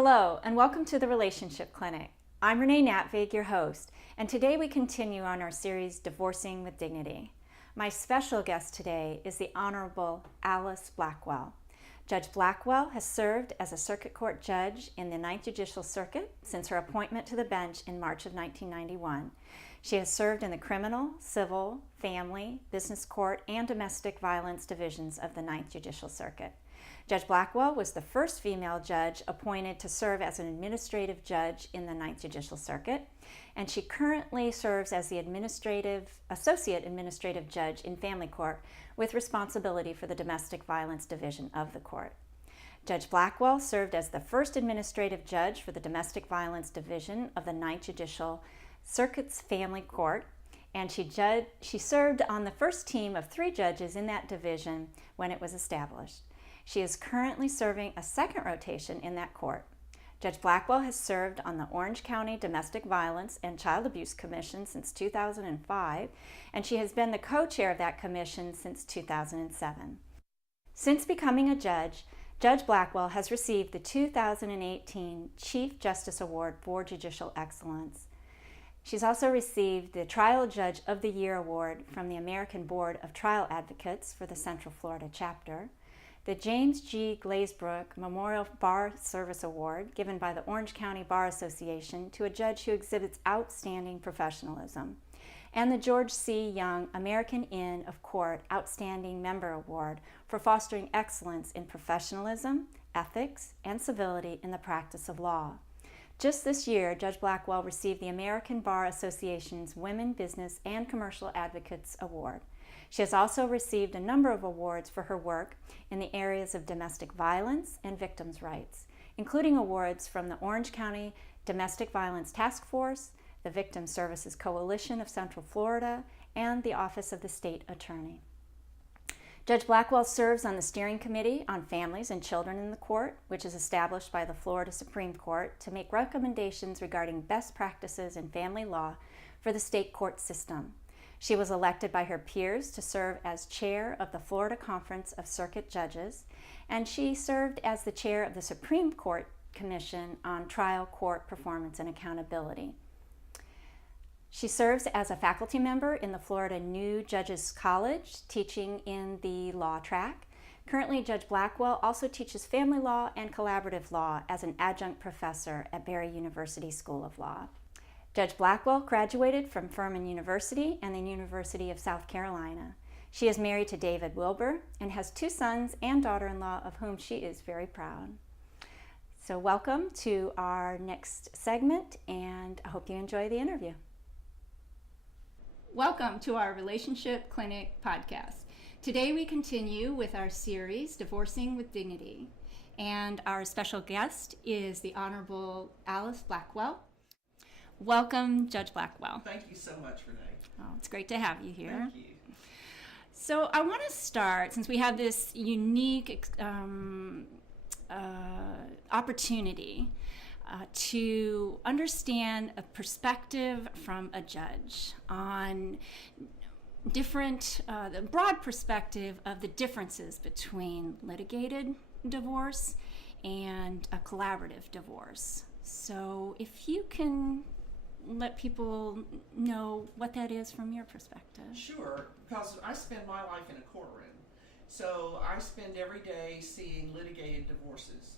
Hello, and welcome to the Relationship Clinic. I'm Renee Natvig, your host, and today we continue on our series, Divorcing with Dignity. My special guest today is the Honorable Alice Blackwell. Judge Blackwell has served as a circuit court judge in the Ninth Judicial Circuit since her appointment to the bench in March of 1991. She has served in the criminal, civil, family, business court, and domestic violence divisions of the Ninth Judicial Circuit. Judge Blackwell was the first female judge appointed to serve as an administrative judge in the Ninth Judicial Circuit, and she currently serves as the Associate Administrative Judge in Family Court with responsibility for the Domestic Violence Division of the court. Judge Blackwell served as the first administrative judge for the Domestic Violence Division of the Ninth Judicial Circuit's Family Court, and she served on the first team of 3 judges in that division when it was established. She is currently serving a second rotation in that court. Judge Blackwell has served on the Orange County Domestic Violence and Child Abuse Commission since 2005, and she has been the co-chair of that commission since 2007. Since becoming a judge, Judge Blackwell has received the 2018 Chief Justice Award for Judicial Excellence. She's also received the Trial Judge of the Year Award from the American Board of Trial Advocates for the Central Florida chapter, the James G. Glazebrook Memorial Bar Service Award given by the Orange County Bar Association to a judge who exhibits outstanding professionalism, and the George C. Young American Inn of Court Outstanding Member Award for fostering excellence in professionalism, ethics, and civility in the practice of law. Just this year, Judge Blackwell received the American Bar Association's Women Business and Commercial Advocates Award. She has also received a number of awards for her work in the areas of domestic violence and victims' rights, including awards from the Orange County Domestic Violence Task Force, the Victim Services Coalition of Central Florida, and the Office of the State Attorney. Judge Blackwell serves on the Steering Committee on Families and Children in the Court, which is established by the Florida Supreme Court to make recommendations regarding best practices in family law for the state court system. She was elected by her peers to serve as chair of the Florida Conference of Circuit Judges, and she served as the chair of the Supreme Court Commission on Trial Court Performance and Accountability. She serves as a faculty member in the Florida New Judges College, teaching in the law track. Currently, Judge Blackwell also teaches family law and collaborative law as an adjunct professor at Barry University School of Law. Judge Blackwell graduated from Furman University and the University of South Carolina. She is married to David Wilbur and has 2 sons and daughter-in-law of whom she is very proud. So welcome to our next segment, and I hope you enjoy the interview. Welcome to our Relationship Clinic podcast. Today we continue with our series, Divorcing with Dignity, and our special guest is the Honorable Alice Blackwell. Welcome, Judge Blackwell. Thank you so much, Renee. Oh, it's great to have you here. Thank you. So I want to start, since we have this unique opportunity to understand a perspective from a judge on the broad perspective of the differences between litigated divorce and a collaborative divorce. So if you can let people know what that is from your perspective. Sure, because I spend my life in a courtroom. So I spend every day seeing litigated divorces.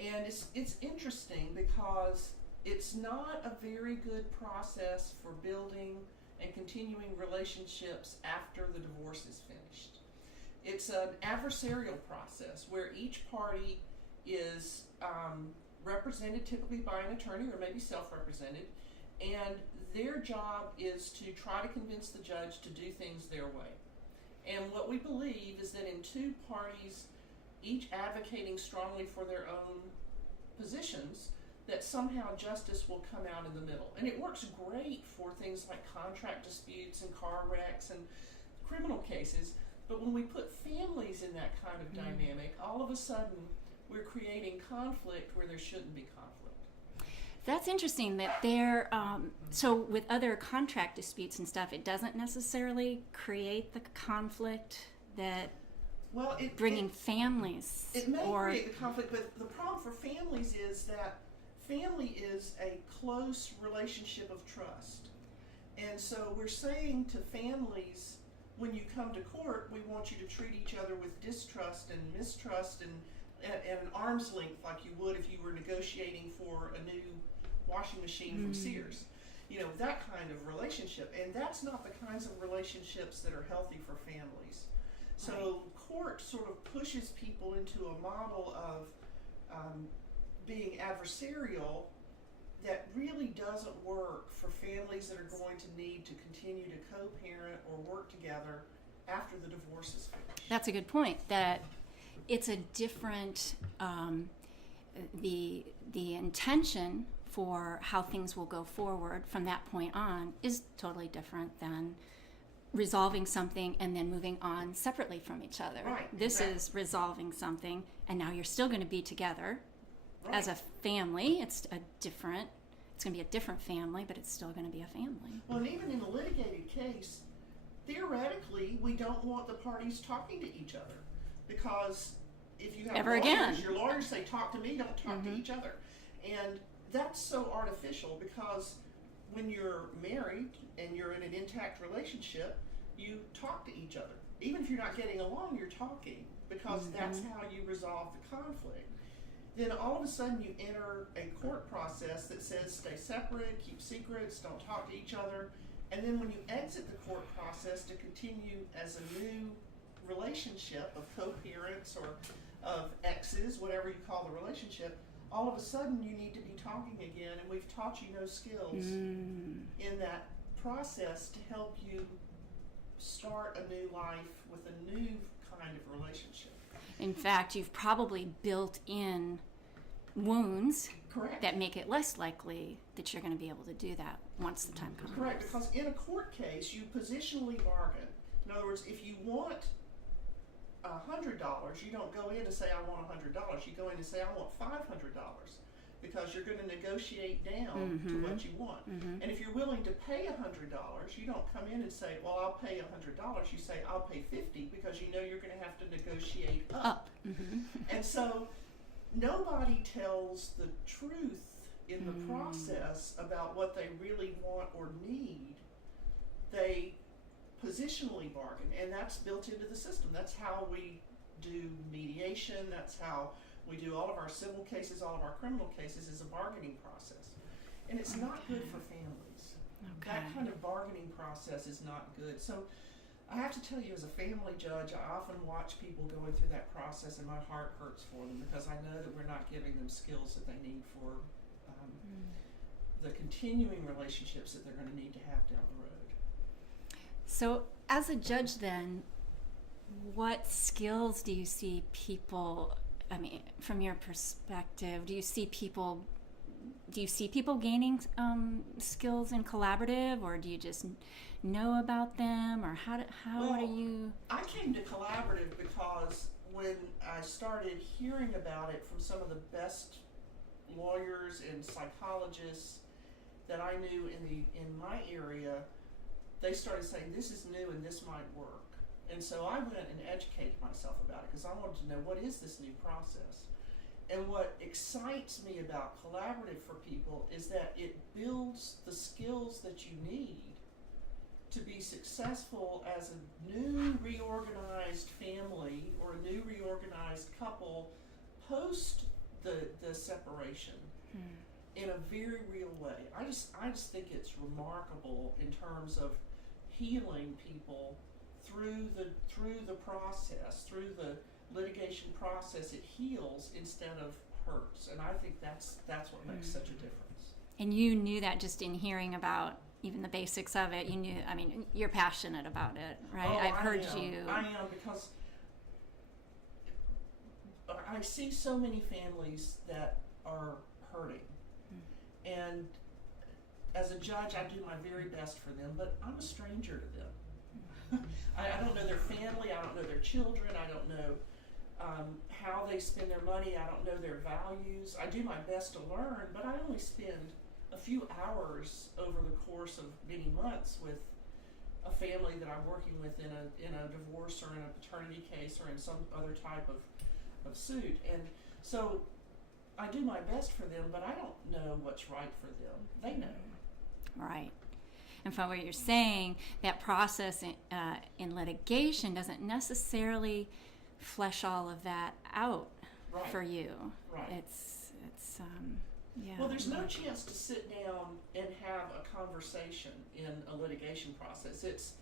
And it's interesting because it's not a very good process for building and continuing relationships after the divorce is finished. It's an adversarial process where each party is represented typically by an attorney or maybe self-represented, and their job is to try to convince the judge to do things their way. And what we believe is that in 2 parties, each advocating strongly for their own positions, that somehow justice will come out in the middle. And it works great for things like contract disputes and car wrecks and criminal cases, but when we put families in that kind of dynamic, all of a sudden we're creating conflict where there shouldn't be conflict. That's interesting that so with other contract disputes and stuff, it doesn't necessarily create the conflict that Well, bringing families. It may create the conflict, but the problem for families is that family is a close relationship of trust. And so we're saying to families, when you come to court, we want you to treat each other with distrust and mistrust and an arm's length, like you would if you were negotiating for a new washing machine from Sears. You know, that kind of relationship. And that's not the kinds of relationships that are healthy for families. So court sort of pushes people into a model of being adversarial that really doesn't work for families that are going to need to continue to co-parent or work together after the divorce is finished. That's a good point, that it's a different, the intention for how things will go forward from that point on is totally different than resolving something and then moving on separately from each other. Right, This exactly. is resolving something, and now you're still going to be together Right. as a family. It's going to be a different family, but it's still going to be a family. Well, and even in a litigated case, theoretically, we don't want the parties talking to each other, because if you have Ever lawyers, again. your lawyers say, talk to me, don't talk to each other. And that's so artificial, because when you're married and you're in an intact relationship, you talk to each other. Even if you're not getting along, you're talking, because that's how you resolve the conflict. Then all of a sudden you enter a court process that says stay separate, keep secrets, don't talk to each other. And then when you exit the court process to continue as a new relationship of co-parents or of exes, whatever you call the relationship, all of a sudden you need to be talking again, and we've taught you no skills in that process to help you start a new life with a new kind of relationship. In fact, you've probably built in wounds Correct. that make it less likely that you're going to be able to do that once the time comes. Correct, because in a court case, you positionally bargain. In other words, if you want $100, you don't go in and say, I want $100. You go in and say, I want $500, because you're going to negotiate down to what you want. And if you're willing to pay $100, you don't come in and say, well, I'll pay $100. You say, I'll pay $50, because you know you're going to have to negotiate up. And so nobody tells the truth in the process about what they really want or need. They positionally bargain, and that's built into the system. That's how we do mediation. That's how we do all of our civil cases, all of our criminal cases, is a bargaining process. And it's not good for families. That kind of bargaining process is not good. So I have to tell you, as a family judge, I often watch people going through that process, and my heart hurts for them, because I know that we're not giving them skills that they need for the continuing relationships that they're going to need to have down the road. So, as a judge, then, what skills do you see people? I mean, from your perspective, do you see people gaining skills in collaborative, or do you just know about them, or how do you? I came to collaborative because when I started hearing about it from some of the best lawyers and psychologists that I knew in my area, they started saying, this is new and this might work. And so I went and educated myself about it, because I wanted to know, what is this new process? And what excites me about collaborative for people is that it builds the skills that you need to be successful as a new reorganized family or a new reorganized couple post the separation in a very real way. I just think it's remarkable in terms of healing people through the process, through the litigation process. It heals instead of hurts, and I think that's what makes such a difference. And you knew that just in hearing about even the basics of it. You knew. I mean, you're passionate about it, right? Oh, I've heard you. I am, because I see so many families that are hurting, and as a judge, I do my very best for them, but I'm a stranger to them. I don't know their family, I don't know their children, I don't know how they spend their money, I don't know their values. I do my best to learn, but I only spend a few hours over the course of many months with a family that I'm working with in a divorce or in a paternity case or in some other type of suit. And so I do my best for them, but I don't know what's right for them. They know. Right. And from what you're saying, that process in litigation doesn't necessarily flesh all of that out Right. for you. Right. It's yeah. Well, there's no chance to sit down and have a conversation in a litigation process. It's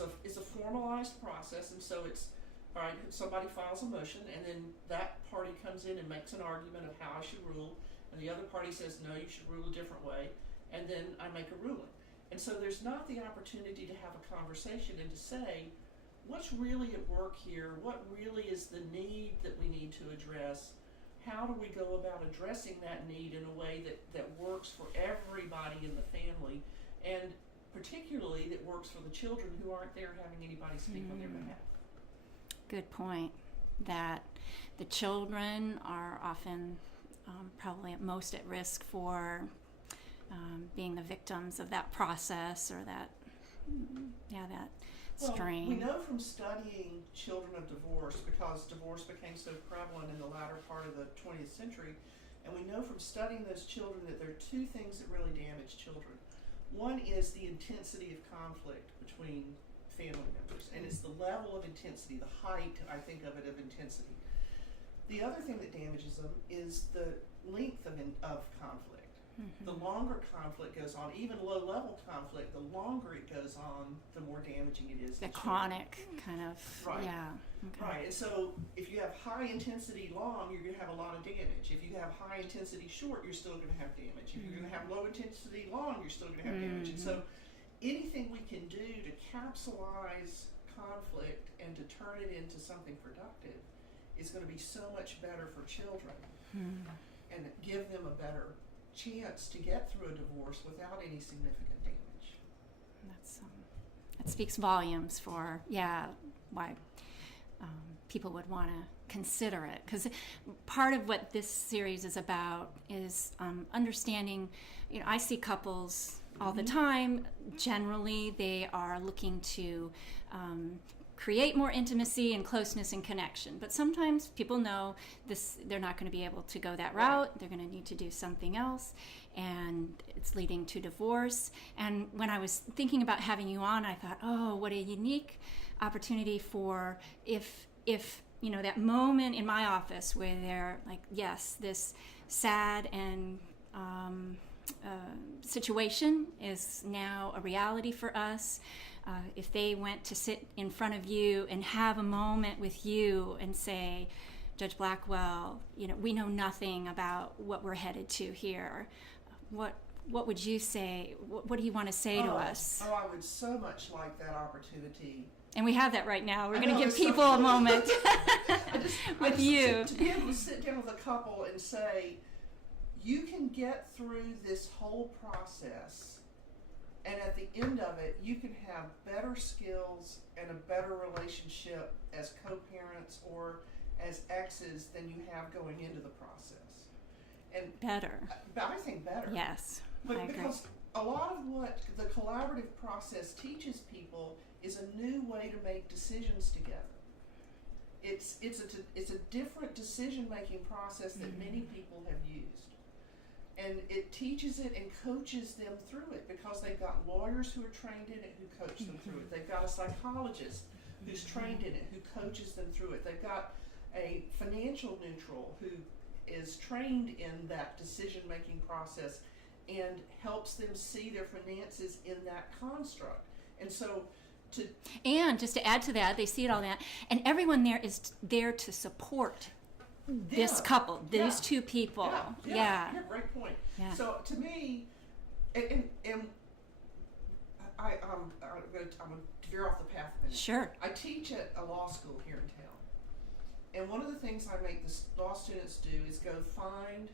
a formalized process, and so it's all right. Somebody files a motion, and then that party comes in and makes an argument of how I should rule, and the other party says no, you should rule a different way, and then I make a ruling. And so there's not the opportunity to have a conversation and to say, what's really at work here? What really is the need that we need to address? How do we go about addressing that need in a way that works for everybody in the family, and particularly that works for the children who aren't there having anybody speak on their behalf? Good point. That the children are often probably at most at risk for being the victims of that process or that strain. We know from studying children of divorce, because divorce became so prevalent in the latter part of the 20th century, and we know from studying those children that there are two things that really damage children. One is the intensity of conflict between family members, and it's the level of intensity, the height, I think of it, of intensity. The other thing that damages them is the length of conflict. Mm-hmm. The longer conflict goes on, even low-level conflict, the longer it goes on, the more damaging it is. The chronic kind of, right. Yeah. Okay. Right, and so if you have high intensity long, you're going to have a lot of damage. If you have high intensity short, you're still going to have damage. If you're going to have low intensity long, you're still going to have damage. And so anything we can do to capsulize conflict and to turn it into something productive is going to be so much better for children and give them a better chance to get through a divorce without any significant damage. That speaks volumes for why people would want to consider it, because part of what this series is about is understanding. I see couples all the time. Generally, they are looking to create more intimacy and closeness and connection. But sometimes people know they're not going to be able to go that route. They're going to need to do something else, and it's leading to divorce. And when I was thinking about having you on, I thought, oh, what a unique opportunity for if that moment in my office where they're like, yes, this sad and situation is now a reality for us. If they went to sit in front of you and have a moment with you and say, Judge Blackwell, we know nothing about what we're headed to here. What would you say? What do you want to say to us? Oh, I would so much like that opportunity. And we have that right now. We're going to give people a moment with you. To be able to sit down with a couple and say, you can get through this whole process, and at the end of it, you can have better skills and a better relationship as co-parents or as exes than you have going into the process. And better. I think better. Yes, but I agree. Because a lot of what the collaborative process teaches people is a new way to make decisions together. It's a different decision-making process that many people have used. And it teaches it and coaches them through it, because they've got lawyers who are trained in it who coach them through it. They've got a psychologist who's trained in it who coaches them through it. They've got a financial neutral who is trained in that decision-making process and helps them see their finances in that construct. And so and just to add to that, they see it all that, and everyone there is there to support this couple, these two people. Yeah, great point. Yeah. So to me, and I'm going to veer off the path a minute. Sure. I teach at a law school here in town, and one of the things I make the law students do is go find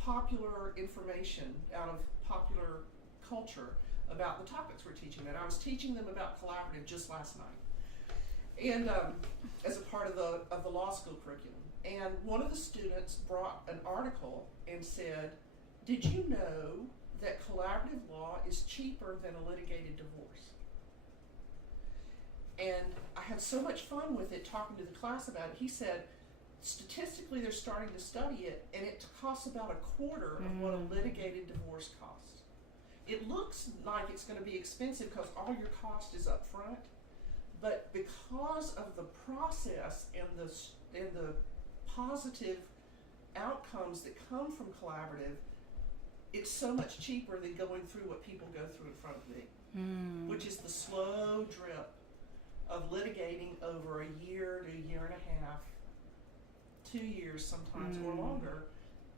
popular information out of popular culture about the topics we're teaching. And I was teaching them about collaborative just last night, and as a part of the law school curriculum. And one of the students brought an article and said, did you know that collaborative law is cheaper than a litigated divorce. And I had so much fun with it talking to the class about it. He said, statistically, they're starting to study it, and it costs about a quarter of what a litigated divorce costs. It looks like it's going to be expensive because all your cost is up front, but because of the process and the positive outcomes that come from collaborative, it's so much cheaper than going through what people go through in front of me, which is the slow drip of litigating over a year to a year and a half, 2 years sometimes or longer,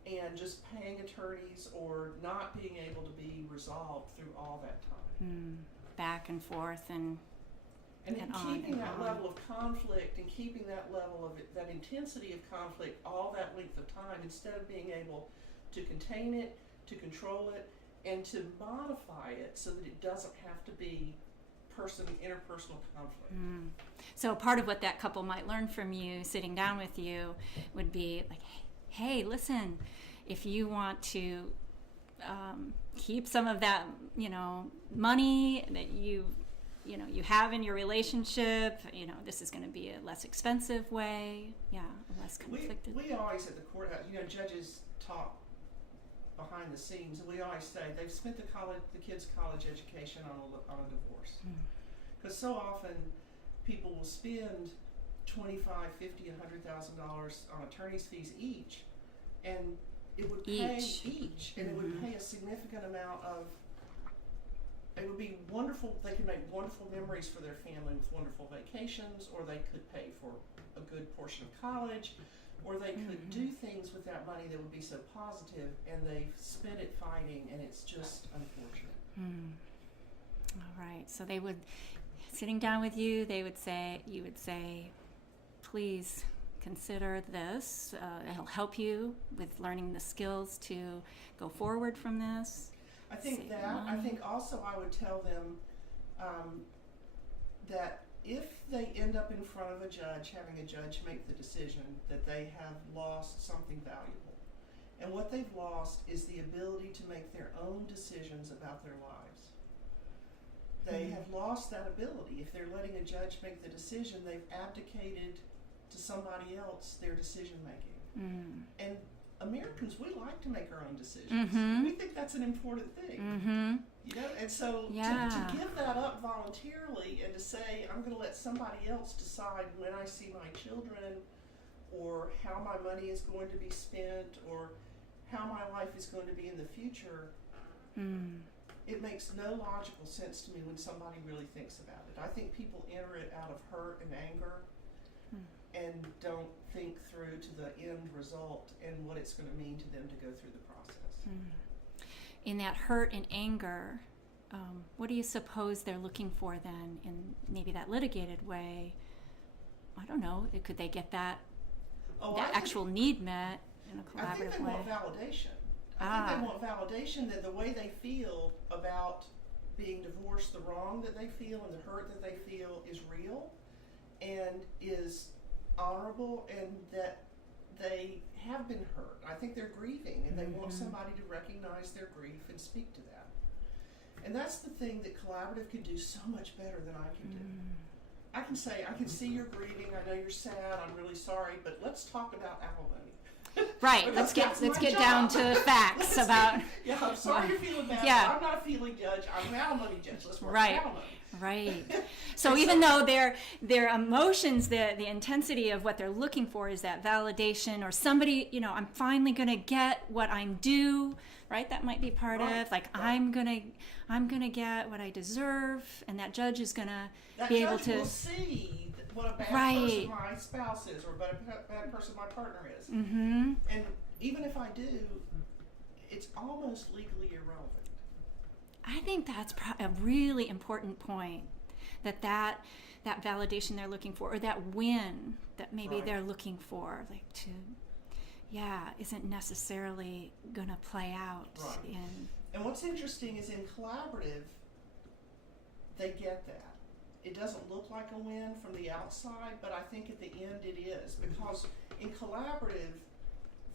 and just paying attorneys or not being able to be resolved through all that time. Back and forth and keeping that level of conflict and keeping that level of that intensity of conflict all that length of time, instead of being able to contain it, to control it, and to modify it so that it doesn't have to be interpersonal conflict. So part of what that couple might learn from you sitting down with you would be like, hey, listen, if you want to keep some of that, money that you have in your relationship, this is going to be a less expensive way, a less conflicted. We always at the courthouse, judges talk behind the scenes, and we always say they've spent the kids' college education on a divorce. Because so often people will spend $25,000, $50,000, $100,000 on attorney's fees each, and it would pay each, and it would pay a significant amount of. It would be wonderful. They could make wonderful memories for their family with wonderful vacations, or they could pay for a good portion of college, or they could do things with that money that would be so positive, and they've spent it fighting, and it's just unfortunate. All right. So they would, sitting down with you, you would say, please consider this. It'll help you with learning the skills to go forward from this. I think I think also I would tell them that if they end up in front of a judge, having a judge make the decision, that they have lost something valuable. And what they've lost is the ability to make their own decisions about their lives. They have lost that ability. If they're letting a judge make the decision, they've abdicated to somebody else their decision making. And Americans, we like to make our own decisions. We think that's an important thing. And so to give that up voluntarily and to say, I'm going to let somebody else decide when I see my children, or how my money is going to be spent, or how my life is going to be in the future, it makes no logical sense to me when somebody really thinks about it. I think people enter it out of hurt and anger and don't think through to the end result and what it's going to mean to them to go through the process. In that hurt and anger, what do you suppose they're looking for then in maybe that litigated way? I don't know. Could they get that actual need met in a collaborative way? I think they want validation. I think they want validation that the way they feel about being divorced, the wrong that they feel and the hurt that they feel is real and is honorable, and that they have been hurt. I think they're grieving, and they want somebody to recognize their grief and speak to that. And that's the thing that collaborative can do so much better than I can do. I can say, I can see you're grieving, I know you're sad, I'm really sorry, but let's talk about alimony. Right. Let's get down to facts about. I'm sorry you're feeling bad. Yeah. I'm not a feeling judge. I'm an alimony judge. Let's work on alimony. Right. So even though their emotions, the intensity of what they're looking for is that validation, or somebody, I'm finally going to get what I'm due, right? That might be part of, like, I'm going to get what I deserve, and that judge is going to be able to. That judge will see what a bad person my spouse is, or what a bad person my partner is. And even if I do, it's almost legally irrelevant. I think that's a really important point, that validation they're looking for, or that win that maybe they're looking for, like isn't necessarily going to play out. And what's interesting is in collaborative, they get that. It doesn't look like a win from the outside, but I think at the end it is, because in collaborative,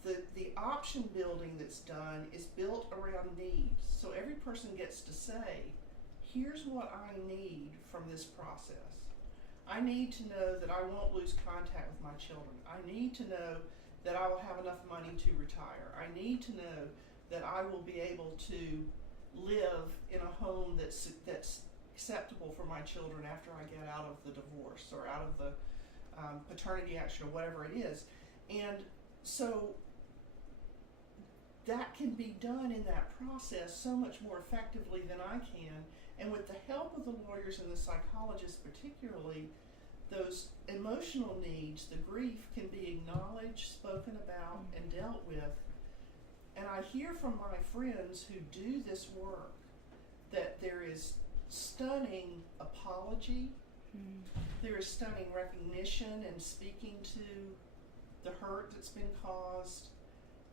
the option building that's done is built around needs. So every person gets to say, here's what I need from this process. I need to know that I won't lose contact with my children. I need to know that I will have enough money to retire. I need to know that I will be able to live in a home that's acceptable for my children after I get out of the divorce or out of the paternity action or whatever it is. And so that can be done in that process so much more effectively than I can. And with the help of the lawyers and the psychologists particularly, those emotional needs, the grief, can be acknowledged, spoken about, and dealt with. And I hear from my friends who do this work that there is stunning apology, there is stunning recognition and speaking to the hurt that's been caused,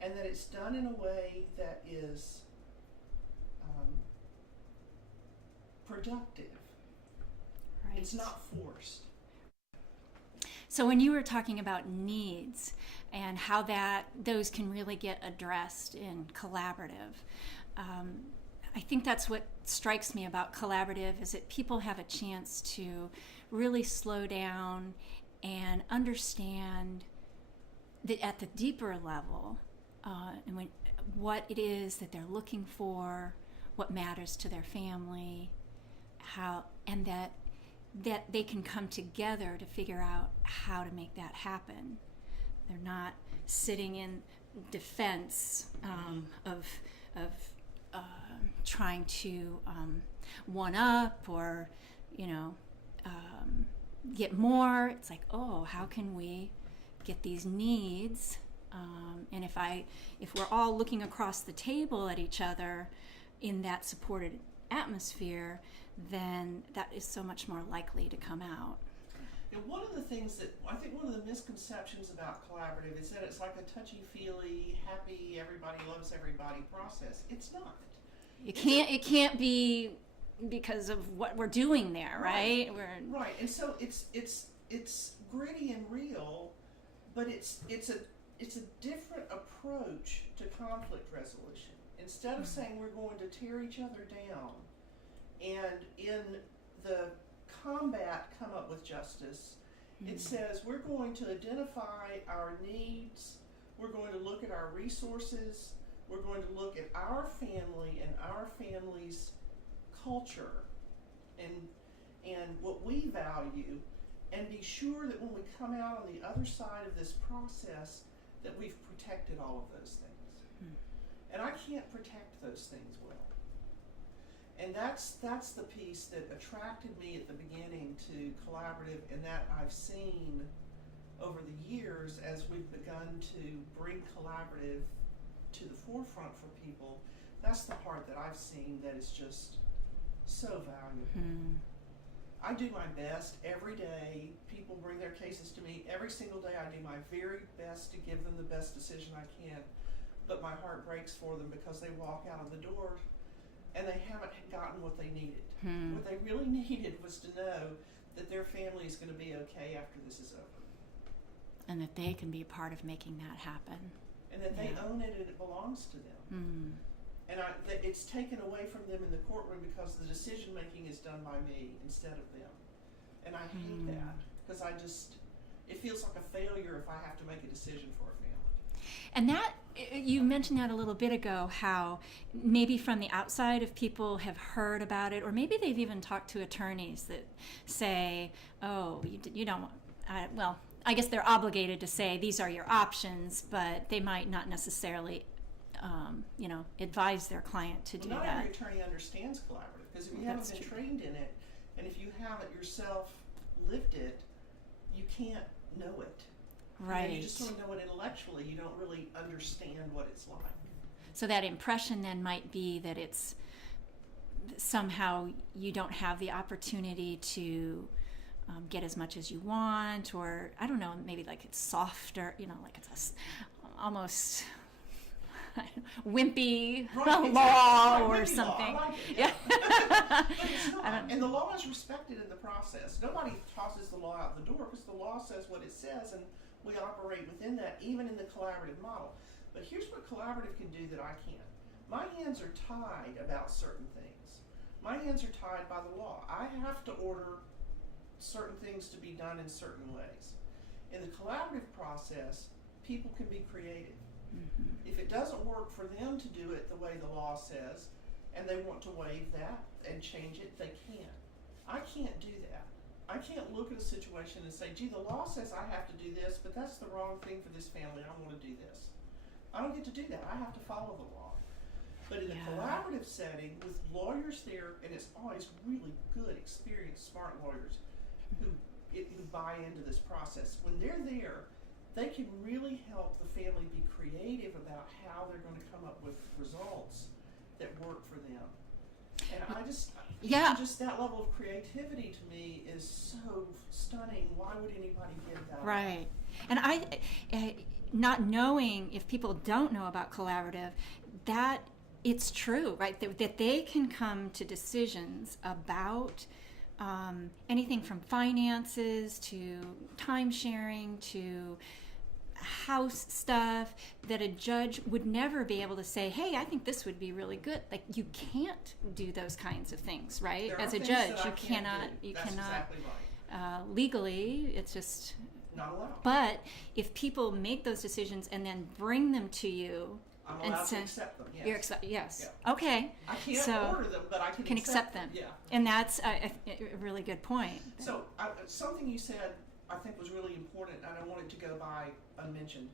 and that it's done in a way that is productive. Right. It's not forced. So when you were talking about needs and how those can really get addressed in collaborative, I think that's what strikes me about collaborative, is that people have a chance to really slow down and understand that at the deeper level, what it is that they're looking for, what matters to their family, and that they can come together to figure out how to make that happen. They're not sitting in defense of trying to one up or get more. It's like, oh, how can we get these needs? And if we're all looking across the table at each other in that supported atmosphere, then that is so much more likely to come out. And one of the things that I think one of the misconceptions about collaborative is that it's like a touchy-feely, happy, everybody loves everybody process. It's not. It can't be because of what we're doing there, right? Right. And so it's gritty and real, but it's a different approach to conflict resolution. Instead of saying we're going to tear each other down and in the combat come up with justice, it says we're going to identify our needs, we're going to look at our resources, we're going to look at our family and our family's culture and what we value, and be sure that when we come out on the other side of this process that we've protected all of those things. And I can't protect those things well. And that's the piece that attracted me at the beginning to collaborative, and that I've seen over the years as we've begun to bring collaborative to the forefront for people. That's the part that I've seen that is just so valuable. I do my best every day. People bring their cases to me. Every single day I do my very best to give them the best decision I can. But my heart breaks for them because they walk out of the door and they haven't gotten what they needed. What they really needed was to know that their family is going to be okay after this is over. And that they can be a part of making that happen. And that they own it and it belongs to them. And it's taken away from them in the courtroom because the decision making is done by me instead of them. And I hate that because it feels like a failure if I have to make a decision for a family. And that, you mentioned that a little bit ago, how maybe from the outside, if people have heard about it, or maybe they've even talked to attorneys that say, oh, you don't want, well, I guess they're obligated to say these are your options, but they might not necessarily advise their client to do not that. Every attorney understands collaborative, because if you haven't been trained in it, and if you haven't yourself lived it, you can't know it. Right. You just sort of know it intellectually. You don't really understand what it's like. So that impression then might be that it's somehow you don't have the opportunity to get as much as you want, or I don't know, maybe like it's softer, like it's almost wimpy law or something. Law. I like it, yeah. But it's not. And the law is respected in the process. Nobody tosses the law out the door because the law says what it says, and we operate within that, even in the collaborative model. But here's what collaborative can do that I can't. My hands are tied about certain things. My hands are tied by the law. I have to order certain things to be done in certain ways. In the collaborative process, people can be creative. If it doesn't work for them to do it the way the law says, and they want to waive that and change it, they can. I can't do that. I can't look at a situation and say, gee, the law says I have to do this, but that's the wrong thing for this family. I want to do this. I don't get to do that. I have to follow the law. But in a collaborative setting with lawyers there, and it's always really good, experienced, smart lawyers who buy into this process, when they're there, they can really help the family be creative about how they're going to come up with results that work for them. And I just that level of creativity to me is so stunning. Why would anybody give that Right. And I not knowing, if people don't know about collaborative, that it's true, right? That they can come to decisions about anything from finances to time sharing to house stuff, that a judge would never be able to say, hey, I think this would be really good. Like, you can't do those kinds of things, right? As a judge, you cannot. Exactly right. Legally, it's just not allowed. But if people make those decisions and then bring them to you, I'm and allowed say, to accept them. Yes. Yes. Yeah. Okay. I can't order them, but I can accept them. Yeah. And that's a really good point. So something you said I think was really important, and I don't want it to go by unmentioned.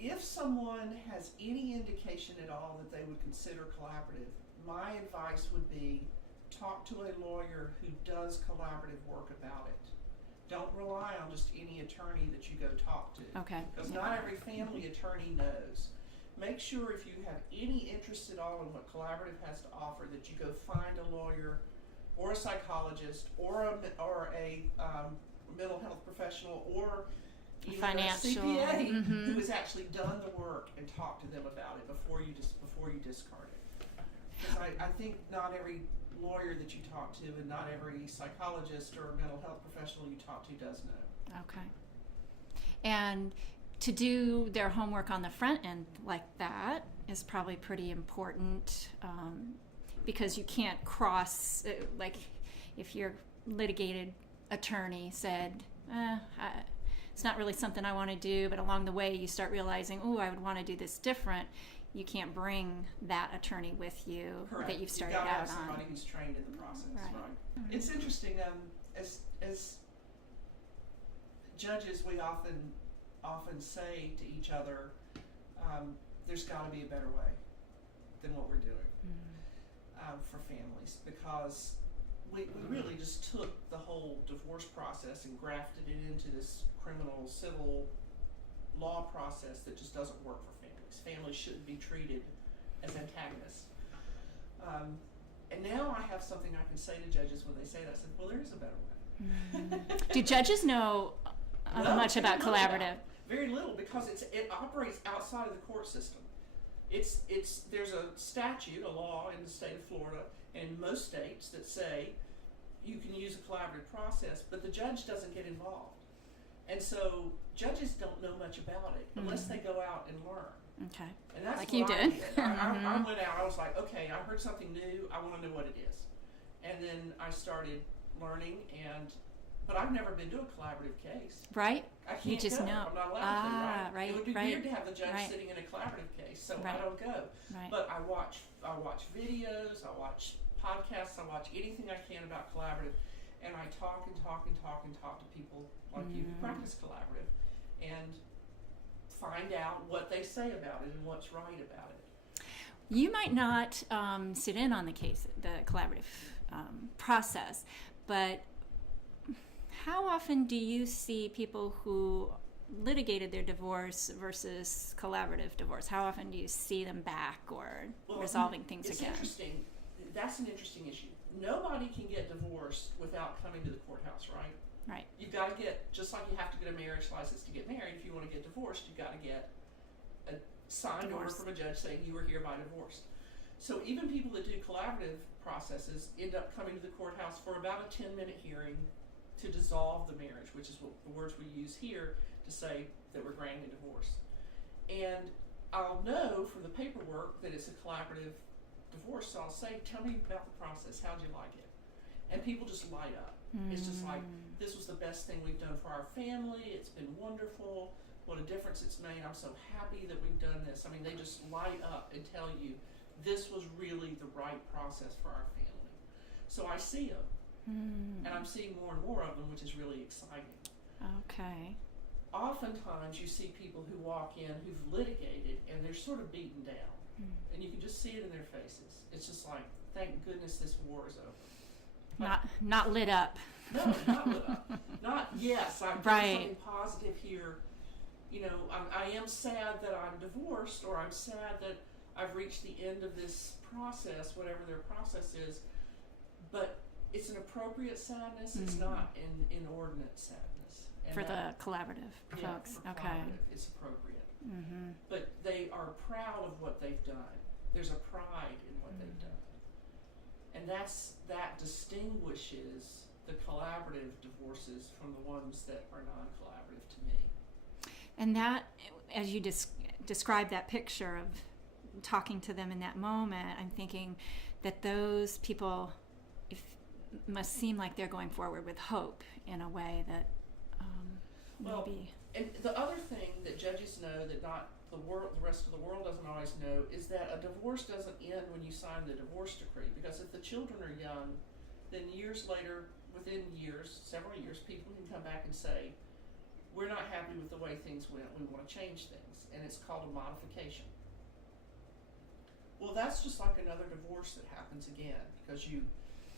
If someone has any indication at all that they would consider collaborative, my advice would be talk to a lawyer who does collaborative work about it. Don't rely on just any attorney that you go talk to. Okay. Because not every family attorney knows. Make sure if you have any interest at all in what collaborative has to offer, that you go find a lawyer or a psychologist or a mental health professional or even financial a CPA who has actually done the work, and talk to them about it before you discard it. Because I think not every lawyer that you talk to and not every psychologist or mental health professional you talk to does know. Okay. And to do their homework on the front end like that is probably pretty important, because you can't cross, like if your litigated attorney said, it's not really something I want to do, but along the way you start realizing, oh, I would want to do this different. You can't bring that attorney with you. Correct. That you've started You've got to out have somebody on. who's trained in the process, Right. right? It's interesting. As judges, we often say to each other, there's got to be a better way than what we're doing for families, because we really just took the whole divorce process and grafted it into this criminal civil law process that just doesn't work for families. Families shouldn't be treated as antagonists. And now I have something I can say to judges when they say that. I said, well, there is a better way. Do judges know much about collaborative? Very little, because it operates outside of the court system. There's a statute, a law in the state of Florida and in most states that say you can use a collaborative process, but the judge doesn't get involved. And so judges don't know much about it unless they go out and learn. Okay. And that's like what you did. I went out, I was like, okay, I heard something new, I want to know what it is. And then I started learning, but I've never been to a collaborative case. Right. I can't You just go. know. I'm not allowed to, right. It would be right. weird to have the judge right. sitting in a collaborative case, so Right. I don't go. Right. But I watch videos, I watch podcasts, I watch anything I can about collaborative, and I talk and talk and talk and talk to people like you who practice collaborative, and find out what they say about it and what's right about it. You might not sit in on the collaborative process, but how often do you see people who litigated their divorce versus collaborative divorce? How often do you see them back or resolving things again? It's interesting. That's an interesting issue. Nobody can get divorced without coming to the courthouse, right? Right. You've got to get, just like you have to get a marriage license to get married, if you want to get divorced, you've got to get a signed order from a judge saying you were hereby divorced. So even people that do collaborative processes end up coming to the courthouse for about a 10-minute hearing to dissolve the marriage, which is what the words we use here to say that we're granting a divorce. And I'll know from the paperwork that it's a collaborative divorce, so I'll say, tell me about the process. How'd you like it? And people just light up. It's just like, this was the best thing we've done for our family. It's been wonderful. What a difference it's made. I'm so happy that we've done this. I mean, they just light up and tell you this was really the right process for our family. So I see them, and I'm seeing more and more of them, which is really exciting. Okay. Oftentimes you see people who walk in who've litigated and they're sort of beaten down, and you can just see it in their faces. It's just like, thank goodness this war is over. Not lit up. No, not lit up. Not, yes, I'm doing something positive here. You know, I am sad that I'm divorced, or I'm sad that I've reached the end of this process, whatever their process is, but it's an appropriate sadness. It's not an inordinate sadness. And for the collaborative folks. For collaborative, it's appropriate. But they are proud of what they've done. There's a pride in what they've done. And that distinguishes the collaborative divorces from the ones that are non-collaborative to me. And that, as you describe that picture of talking to them in that moment, I'm thinking that those people must seem like they're going forward with hope in a way that maybe. And the other thing that judges know that not the rest of the world doesn't always know is that a divorce doesn't end when you sign the divorce decree, because if the children are young, then years later, within years, several years, people can come back and say, we're not happy with the way things went, we want to change things, and it's called a modification. Well, that's just like another divorce that happens again, because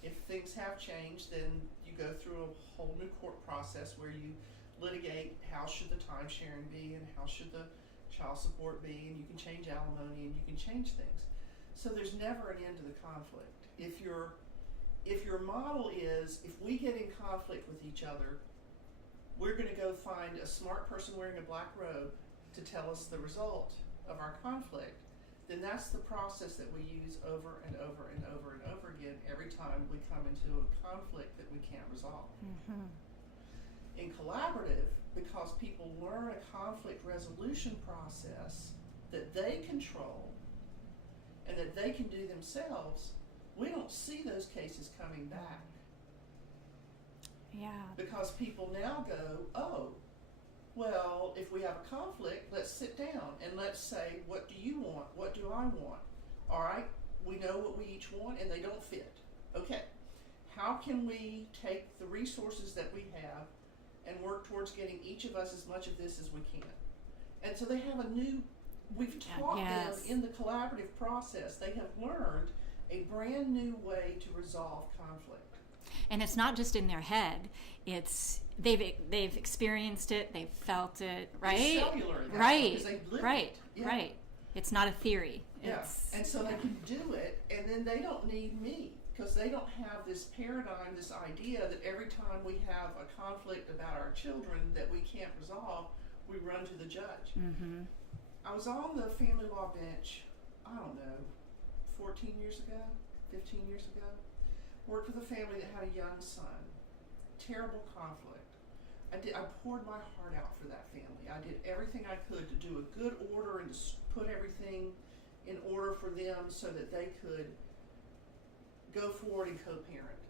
if things have changed, then you go through a whole new court process where you litigate how should the time sharing be and how should the child support be, and you can change alimony and you can change things. So there's never an end to the conflict. If your model is, if we get in conflict with each other, we're going to go find a smart person wearing a black robe to tell us the result of our conflict, then that's the process that we use over and over and over and over again every time we come into a conflict that we can't resolve. In collaborative, because people learn a conflict resolution process that they control and that they can do themselves, we don't see those cases coming back. Yeah. Because people now go, oh, well, if we have a conflict, let's sit down and let's say, what do you want? What do I want? All right, we know what we each want and they don't fit. Okay, how can we take the resources that we have and work towards getting each of us as much of this as we can? And so they have we've taught them in the collaborative process, they have learned a brand new way to resolve conflict. And it's not just in their head, it's they've experienced it, they've felt it, right? It's cellular, right, they've lived right, it. Yeah. Right. It's not a theory. Yeah, and so they can do it, and then they don't need me, because they don't have this paradigm, this idea that every time we have a conflict about our children that we can't resolve, we run to the judge. I was on the family law bench, I don't know, 14 years ago, 15 years ago. Worked with a family that had a young son. Terrible conflict. I poured my heart out for that family. I did everything I could to do a good order and to put everything in order for them so that they could go forward and co-parent.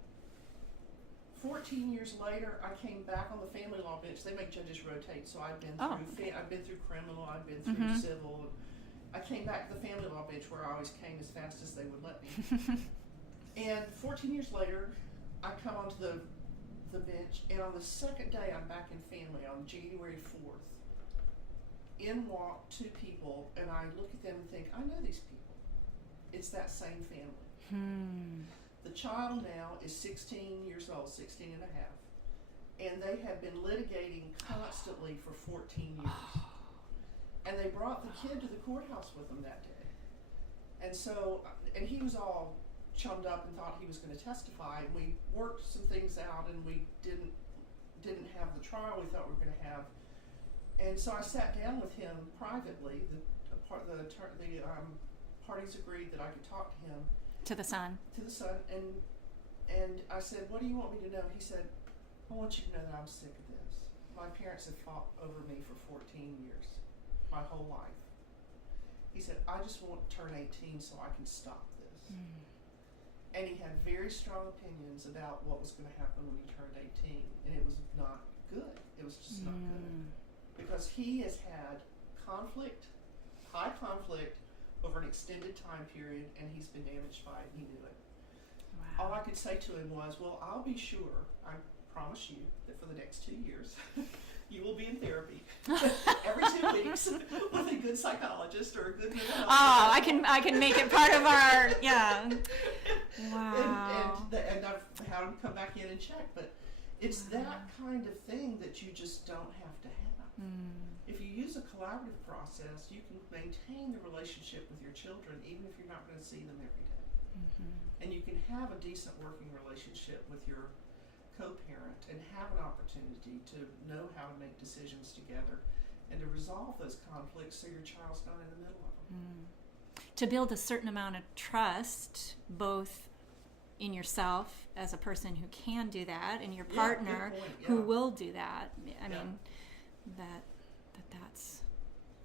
14 years later, I came back on the family law bench. They make judges rotate, so I've been through criminal, I've been through civil. I came back to the family law bench where I always came as fast as they would let me. And 14 years later, I come onto the bench, and on the second day I'm back in family on January 4th. In walk two people, and I look at them and think, I know these people. It's that same family. The child now is 16 years old, 16 and a half, and they have been litigating constantly for 14 years. And they brought the kid to the courthouse with them that day. And he was all chummed up and thought he was going to testify, and we worked some things out, and we didn't have the trial we thought we were going to have. And so I sat down with him privately. The parties agreed that I could talk to him. To the son, and I said, what do you want me to know? He said, I want you to know that I'm sick of this. My parents have fought over me for 14 years, my whole life. He said, I just want to turn 18 so I can stop this. And he had very strong opinions about what was going to happen when he turned 18. And it was not good. It was just not good. Because he has had conflict, high conflict, over an extended time period, and he's been damaged by it, and he knew it. Wow. All I could say to him was, well, I'll be sure, I promise you, that for the next 2 years, you will be in therapy every 2 weeks with a good psychologist or a good mental health. Oh, I can make it part of our, yeah. Wow. And I've had him come back in and check, but it's that kind of thing that you just don't have to have. If you use a collaborative process, you can maintain the relationship with your children even if you're not going to see them every day. And you can have a decent working relationship with your co-parent and have an opportunity to know how to make decisions together and to resolve those conflicts so your child's not in the middle of them. To build a certain amount of trust, both in yourself as a person who can do that and your partner who will do that. I mean, that's,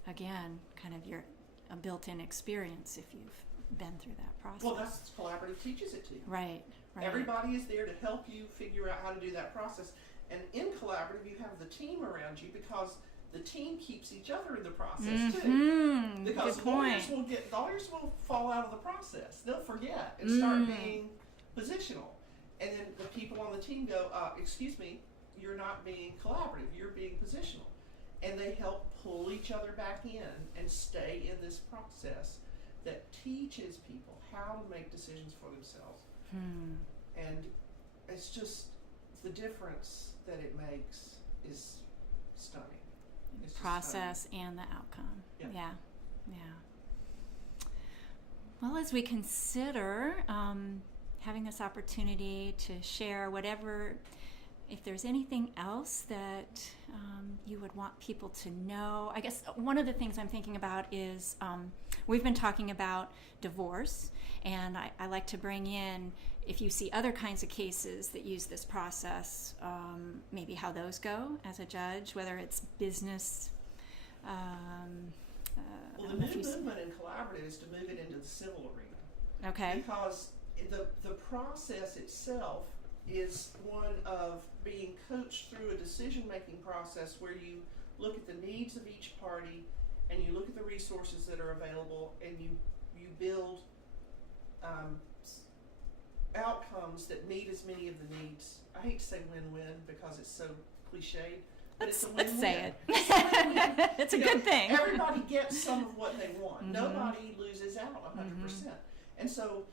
again, kind of a built-in experience if you've been through that process. Well, that's collaborative teaches it to you. Right. Everybody is there to help you figure out how to do that process. And in collaborative, you have the team around you because the team keeps each other in the process too. Because lawyers will fall out of the process. They'll forget and start being positional. And then the people on the team go, excuse me, you're not being collaborative, you're being positional. And they help pull each other back in and stay in this process that teaches people how to make decisions for themselves. And it's just, the difference that it makes is stunning. It's process stunning. And the outcome. Yeah. Well, as we consider having this opportunity to share whatever, if there's anything else that you would want people to know. I guess one of the things I'm thinking about is we've been talking about divorce, and I like to bring in, if you see other kinds of cases that use this process, maybe how those go as a judge, whether it's business. Well, the new movement in collaborative is to move it into the civil arena. Okay. Because the process itself is one of being coached through a decision-making process where you look at the needs of each party and you look at the resources that are available and you build outcomes that meet as many of the needs. I hate to say win-win because it's so cliched, but it's a win-win. Let's say it. It's a good thing. Everybody gets some of what they want. Nobody loses out 100%. And so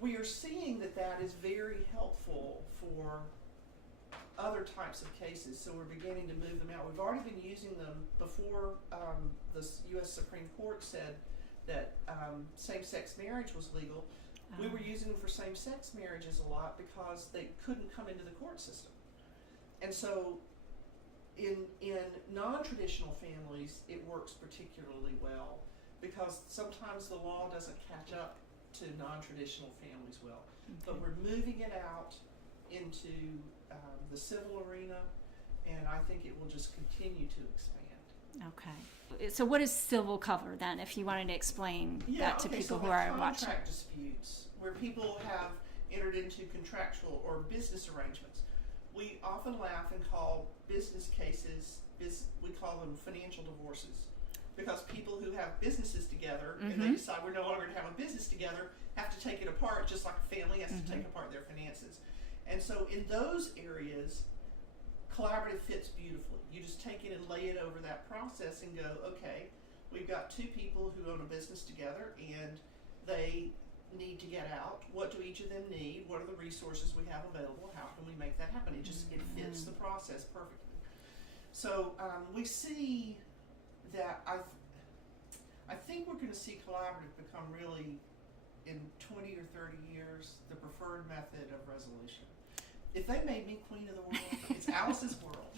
we are seeing that is very helpful for other types of cases, so we're beginning to move them out. We've already been using them before the U.S. Supreme Court said that same-sex marriage was legal. We were using them for same-sex marriages a lot because they couldn't come into the court system. And so in non-traditional families, it works particularly well because sometimes the law doesn't catch up to non-traditional families well. But we're moving it out into the civil arena, and I think it will just continue to expand. Okay. So what does civil cover then, if you wanted to explain that to people who are watching? Contract disputes, where people have entered into contractual or business arrangements. We often laugh and call business cases, we call them financial divorces. Because people who have businesses together and they decide we're no longer going to have a business together have to take it apart, just like a family has to take apart their finances. And so in those areas, collaborative fits beautifully. You just take it and lay it over that process and go, okay, we've got two people who own a business together and they need to get out. What do each of them need? What are the resources we have available? How can we make that happen? It just it fits the process perfectly. So we see that I think we're going to see collaborative become really, in 20 or 30 years, the preferred method of resolution. If they made me queen of the world, it's Alice's world.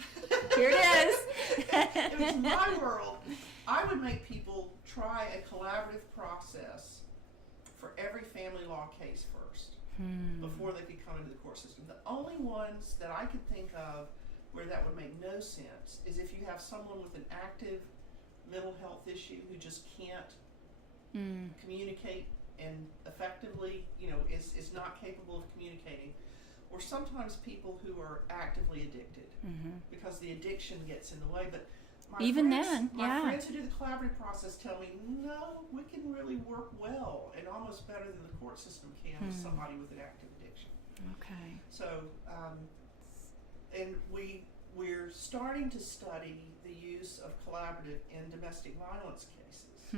Here it is. If it was my world, I would make people try a collaborative process for every family law case first before they could come into the court system. The only ones that I could think of where that would make no sense is if you have someone with an active mental health issue who just can't communicate and effectively, is not capable of communicating, or sometimes people who are actively addicted because the addiction gets in the way. But my friends who do the collaborative process tell me, no, we can really work well and almost better than the court system can with somebody with an active addiction. Okay. So, and we're starting to study the use of collaborative in domestic violence cases.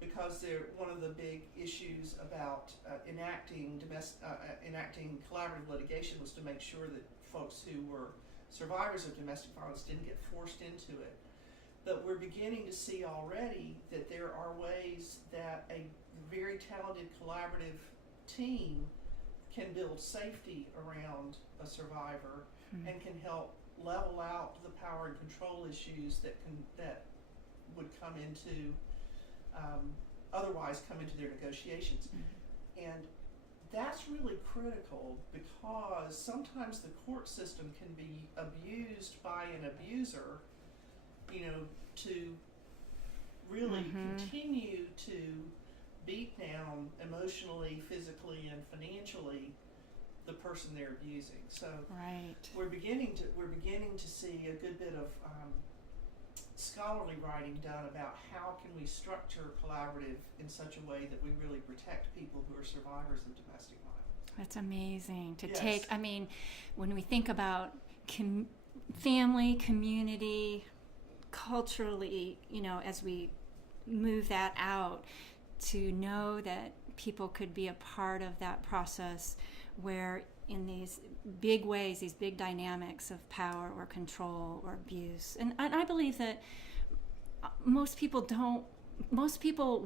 Because one of the big issues about enacting collaborative litigation was to make sure that folks who were survivors of domestic violence didn't get forced into it. But we're beginning to see already that there are ways that a very talented collaborative team can build safety around a survivor and can help level out the power and control issues that would come into otherwise come into their negotiations. And that's really critical because sometimes the court system can be abused by an abuser, to really continue to beat down emotionally, physically, and financially the person they're abusing. So we're beginning to see a good bit of scholarly writing done about how can we structure collaborative in such a way that we really protect people who are survivors of domestic violence. That's amazing to take. I mean, when we think about family, community, culturally, as we move that out, to know that people could be a part of that process where in these big ways, these big dynamics of power or control or abuse. And I believe that most people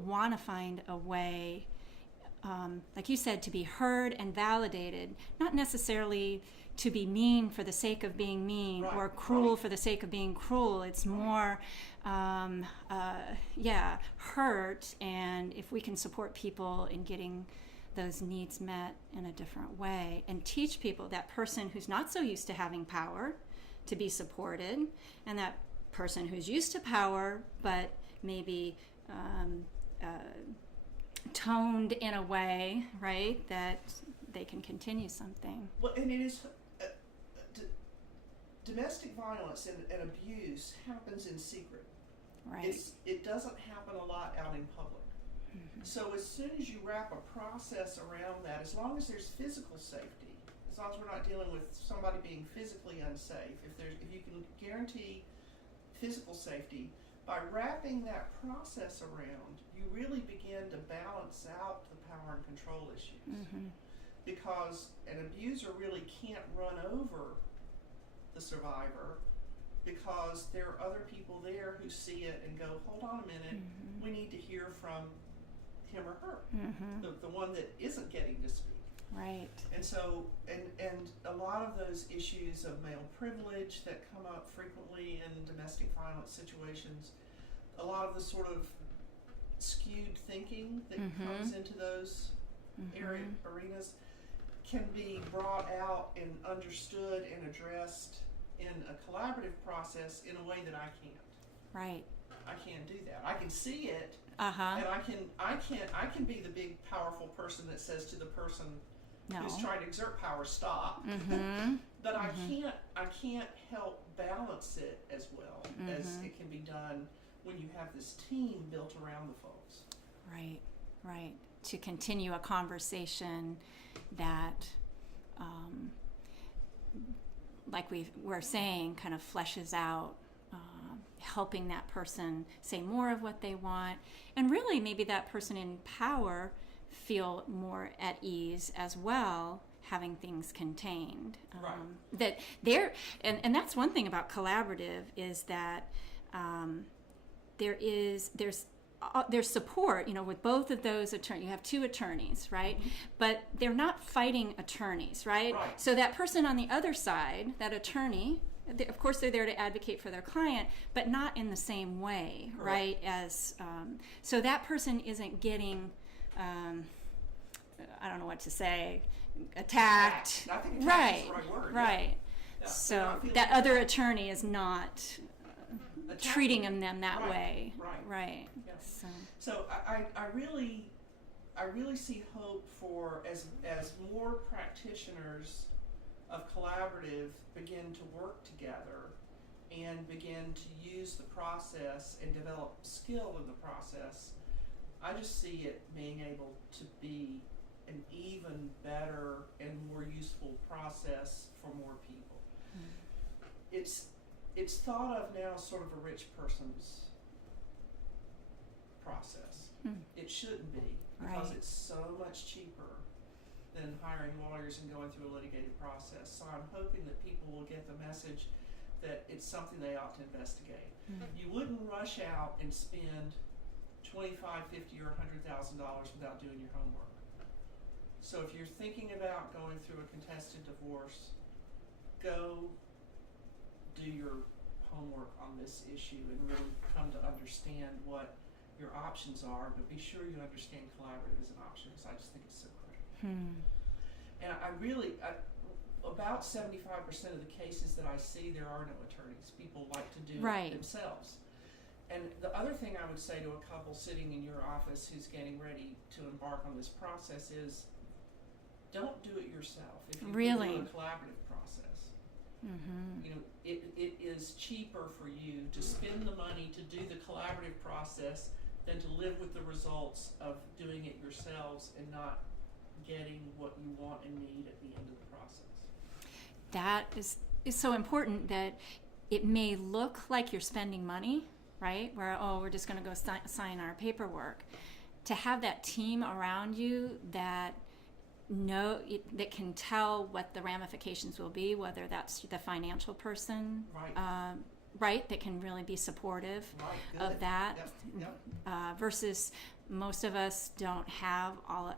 want to find a way, like you said, to be heard and validated, not necessarily to be mean for the sake of being mean or cruel for the sake of being cruel. It's more, hurt, and if we can support people in getting those needs met in a different way and teach people, that person who's not so used to having power, to be supported, and that person who's used to power but maybe toned in a way, right, that they can continue something. Well, and it is domestic violence and abuse happens in secret. Right. It doesn't happen a lot out in public. So as soon as you wrap a process around that, as long as there's physical safety, as long as we're not dealing with somebody being physically unsafe, if you can guarantee physical safety, by wrapping that process around, you really begin to balance out the power and control issues. Because an abuser really can't run over the survivor because there are other people there who see it and go, hold on a minute, we need to hear from him or her, the one that isn't getting to speak. Right. And so, and a lot of those issues of male privilege that come up frequently in domestic violence situations, a lot of the sort of skewed thinking that comes into those arenas can be brought out and understood and addressed in a collaborative process in a way that I can't. Right. I can't do that. I can see it, and I can be the big powerful person that says to the person who's trying to exert power, stop. But I can't help balance it as well as it can be done when you have this team built around the folks. Right. To continue a conversation that, like we were saying, kind of fleshes out, helping that person say more of what they want, and really maybe that person in power feel more at ease as well, having things contained. That there, and that's one thing about collaborative is that there's support, with both of those attorneys. You have two attorneys, right? But they're not fighting attorneys, right? So that person on the other side, that attorney, of course they're there to advocate for their client, but not in the same way, right? As so that person isn't getting, I don't know what to say, attacked. I think attacked is the right word. Right. Yeah. So that other attorney is not treating them that right, way. Right. Right. Yeah. So I really see hope for as more practitioners of collaborative begin to work together and begin to use the process and develop skill in the process. I just see it being able to be an even better and more useful process for more people. It's thought of now as sort of a rich person's process. It shouldn't be, because it's so much cheaper than hiring lawyers and going through a litigated process. So I'm hoping that people will get the message that it's something they ought to investigate. You wouldn't rush out and spend $25, $50, or $100,000 without doing your homework. So if you're thinking about going through a contested divorce, go do your homework on this issue and really come to understand what your options are, but be sure you understand collaborative as an option, because I just think it's so critical. And about 75% of the cases that I see, there are no attorneys. People like to do it themselves. And the other thing I would say to a couple sitting in your office who's getting ready to embark on this process is, don't do it yourself. If you do a collaborative process, you know, it is cheaper for you to spend the money to do the collaborative process than to live with the results of doing it yourselves and not getting what you want and need at the end of the process. That is so important, that it may look like you're spending money, right? Where, we're just going to go sign our paperwork. To have that team around you that that can tell what the ramifications will be, whether that's the financial person, that can really be supportive of that, versus most of us don't have all.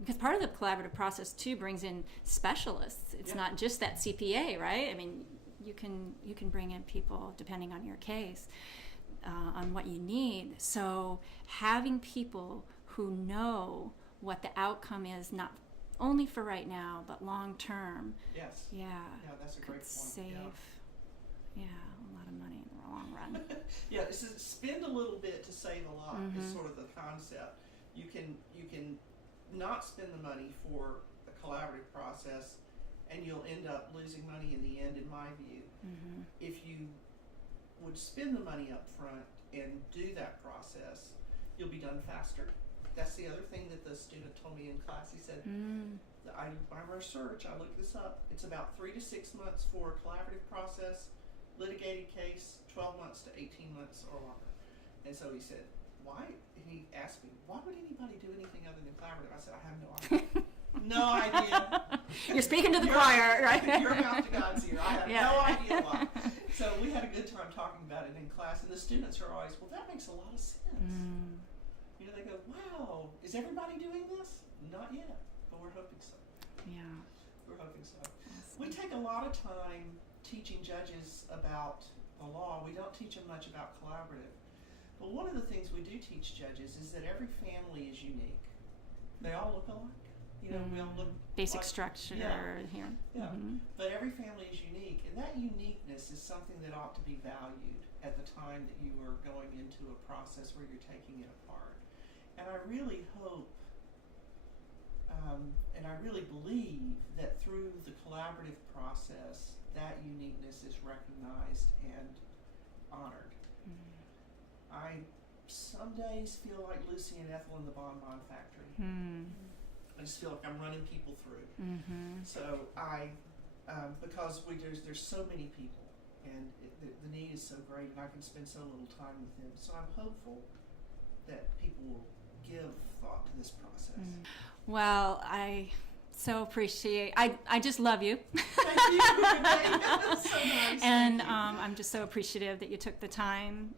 Because part of the collaborative process too brings in specialists. It's not just that CPA, right? I mean, you can bring in people depending on your case, on what you need. So having people who know what the outcome is, not only for right now, but long term. Yes. Yeah. Yeah, that's a great point. Save. Yeah, a lot of money in the long run. This is spend a little bit to save a lot is sort of the concept. You can not spend the money for a collaborative process, and you'll end up losing money in the end, in my view. If you would spend the money up front and do that process, you'll be done faster. That's the other thing that the student told me in class. He said, I do my research, I looked this up. It's about 3 to 6 months for a collaborative process, litigated case, 12 months to 18 months or longer. And so he said, why? And he asked me, why would anybody do anything other than collaborative? I said, I have no idea. No idea. You're speaking to the choir, right? Your mouth to God's ear. I have no idea why. So we had a good time talking about it in class, and the students are always, well, that makes a lot of sense. You know, they go, wow, is everybody doing this? Not yet, but we're hoping so. Yeah. We're hoping so. Awesome. We take a lot of time teaching judges about the law. We don't teach them much about collaborative. But one of the things we do teach judges is that every family is unique. They all look alike. You know, we all look basic like, structure here. Yeah. But every family is unique, and that uniqueness is something that ought to be valued at the time that you are going into a process where you're taking it apart. And I really hope, and I really believe that through the collaborative process, that uniqueness is recognized and honored. I some days feel like Lucy and Ethel in the Bonbon Factory. I just feel like I'm running people through. So because there's so many people, and the need is so great, and I can spend so little time with them. So I'm hopeful that people will give thought to this process. Well, I so appreciate. I just love you. Thank you. That's so nice. And I'm just so appreciative that you took the time,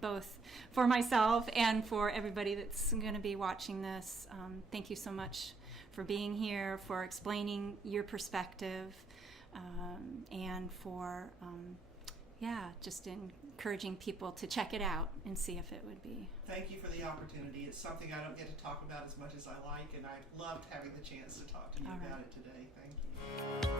both for myself and for everybody that's going to be watching this. Thank you so much for being here, for explaining your perspective, and for just encouraging people to check it out and see if it would be. Thank you for the opportunity. It's something I don't get to talk about as much as I like, and I loved having the chance to talk to you about it today. Thank you.